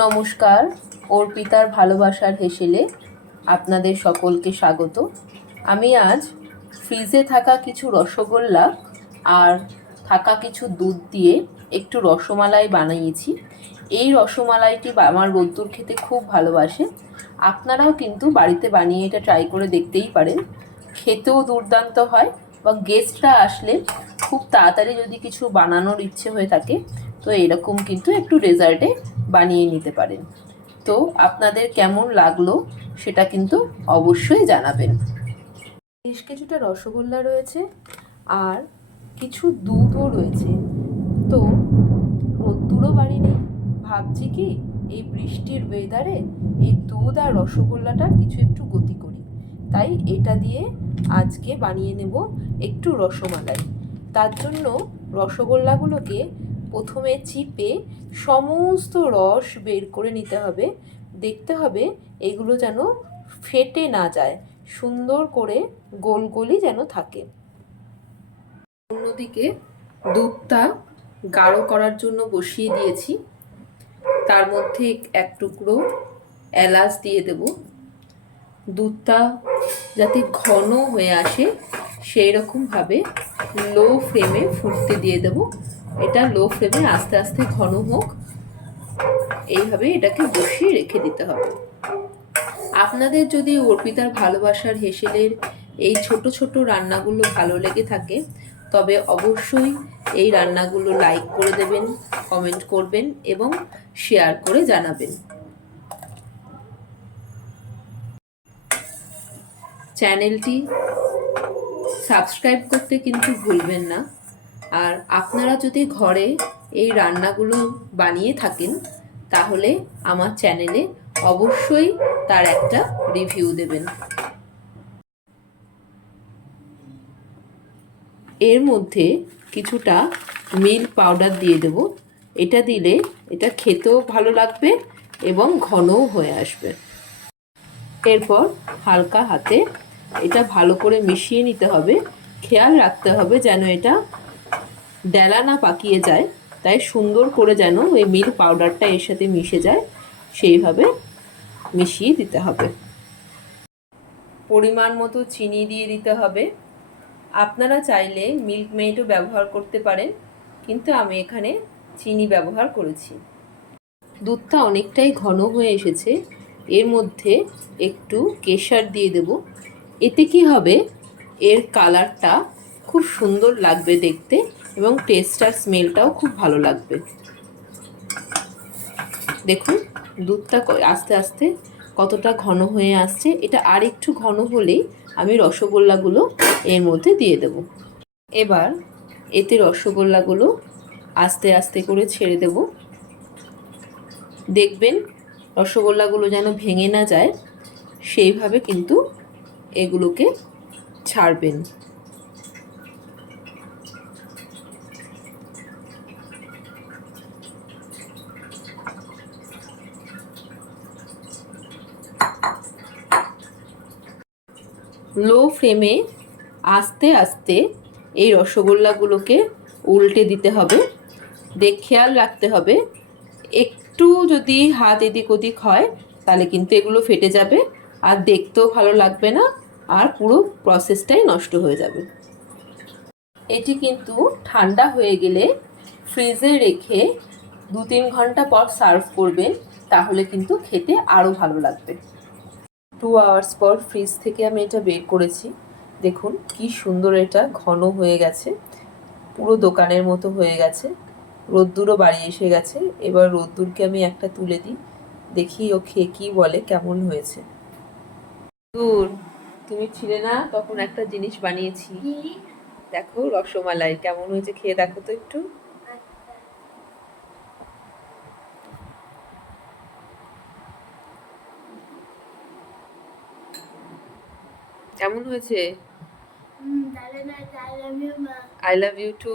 নমস্কার, অর্পিতার ভালোবাসার হেসেলে আপনাদের সকলকে স্বাগত। আমি আজ ফ্রিজে থাকা কিছু রসগোল্লা আর থাকা কিছু দুধ দিয়ে একটু রসমালাই বানিয়েছি। এই রসমালাইটি আমার রোদ্দুর খেতে খুব ভালোবাসে। আপনারাও কিন্তু বাড়িতে বানিয়ে এটা ট্রাই করে দেখতেই পারেন। খেতেও দুর্দান্ত হয়, বা গেস্টরা আসলে খুব তাড়াতাড়ি যদি কিছু বানানোর ইচ্ছে হয়ে থাকে তো এরকম কিন্তু একটু ডেজার্টে বানিয়ে নিতে পারেন। তো আপনাদের কেমন লাগলো সেটা কিন্তু অবশ্যই জানাবেন। বেশ কিছুটা রসগোল্লা রয়েছে আর কিছু দুধও রয়েছে। তো রোদ্দুরও বাড়ি নেই, ভাবছি কি এই বৃষ্টির ওয়েদারে এই দুধ আর রসগোল্লাটার কিছু একটু গতি করি, তাই এটা দিয়ে আজকে বানিয়ে নেব একটু রসমালাই। তার জন্য রসগোল্লাগুলোকে প্রথমে চিপে সমস্ত রস বের করে নিতে হবে। দেখতে হবে এগুলো যেন ফেটে না যায়, সুন্দর করে গোল গোলই যেন থাকে। অন্যদিকে দুধটা গাঢ় করার জন্য বসিয়ে দিয়েছি। তার মধ্যে এক টুকরো এলাচ দিয়ে দেব। দুধটা যাতে ঘন হয়ে আসে সেই রকমভাবে লো ফ্লেমে ফুটতে দিয়ে দেব। এটা লো ফ্লেমে আস্তে আস্তে ঘন হোক, এইভাবে এটাকে বসিয়ে রেখে দিতে হবে। আপনাদের যদি অর্পিতার ভালোবাসার হেসেলের এই ছোট ছোট রান্নাগুলো ভালো লেগে থাকে তবে অবশ্যই এই রান্নাগুলো লাইক করে দেবেন, কমেন্ট করবেন এবং শেয়ার করে জানাবেন। চ্যানেলটি সাবস্ক্রাইব করতে কিন্তু ভুলবেন না। আর আপনারা যদি ঘরে এই রান্নাগুলো বানিয়ে থাকেন তাহলে আমার চ্যানেলে অবশ্যই তার একটা রিভিউ দেবেন। এর মধ্যে কিছুটা মিল্ক পাউডার দিয়ে দেব। এটা দিলে এটা খেতেও ভালো লাগবে এবং ঘনও হয়ে আসবে। এরপর হালকা হাতে এটা ভালো করে মিশিয়ে নিতে হবে। খেয়াল রাখতে হবে যেন এটা ডেলা না পাকিয়ে যায়, তাই সুন্দর করে যেন ওই মিল্ক পাউডারটা এর সাথে মিশে যায় সেইভাবে মিশিয়ে দিতে হবে। পরিমাণ মতো চিনি দিয়ে দিতে হবে। আপনারা চাইলে মিল্ক মেডও ব্যবহার করতে পারেন, কিন্তু আমি এখানে চিনি ব্যবহার করেছি। দুধটা অনেকটাই ঘন হয়ে এসেছে। এর মধ্যে একটু কেশর দিয়ে দেব। এতে কি হবে, এর কালারটা খুব সুন্দর লাগবে দেখতে এবং টেস্ট আর স্মেলটাও খুব ভালো লাগবে। দেখুন দুধটা আস্তে আস্তে কতটা ঘন হয়ে আসছে। এটা আর একটু ঘন হলেই আমি রসগোল্লাগুলো এর মধ্যে দিয়ে দেব। এবার এতে রসগোল্লাগুলো আস্তে আস্তে করে ছেড়ে দেব। দেখবেন রসগোল্লাগুলো যেন ভেঙে না যায় সেইভাবে কিন্তু এগুলোকে ছাড়বেন। লো ফ্লেমে আস্তে আস্তে এই রসগোল্লাগুলোকে উল্টে দিতে হবে। খেয়াল রাখতে হবে একটু যদি হাত এদিক ওদিক হয় তাহলে কিন্তু এগুলো ফেটে যাবে আর দেখতেও ভালো লাগবে না, আর পুরো প্রসেসটাই নষ্ট হয়ে যাবে। এটি কিন্তু ঠান্ডা হয়ে গেলে ফ্রিজে রেখে 2-3 ঘন্টা পর সার্ভ করবেন, তাহলে কিন্তু খেতে আরও ভালো লাগবে। 2 আওয়ার্স পর ফ্রিজ থেকে আমি এটা বের করেছি। দেখুন কি সুন্দর এটা ঘন হয়ে গেছে, পুরো দোকানের মতো হয়ে গেছে। রোদ্দুরও বাড়ি এসে গেছে। এবার রোদ্দুরকে আমি একটা তুলে দিই, দেখি ও খেয়ে কি বলে কেমন হয়েছে। দূর, তুমি ছিলে না তখন একটা জিনিস বানিয়েছি, দেখো রসমালাই কেমন হয়েছে, খেয়ে দেখো তো একটু। কেমন হয়েছে? I love you two.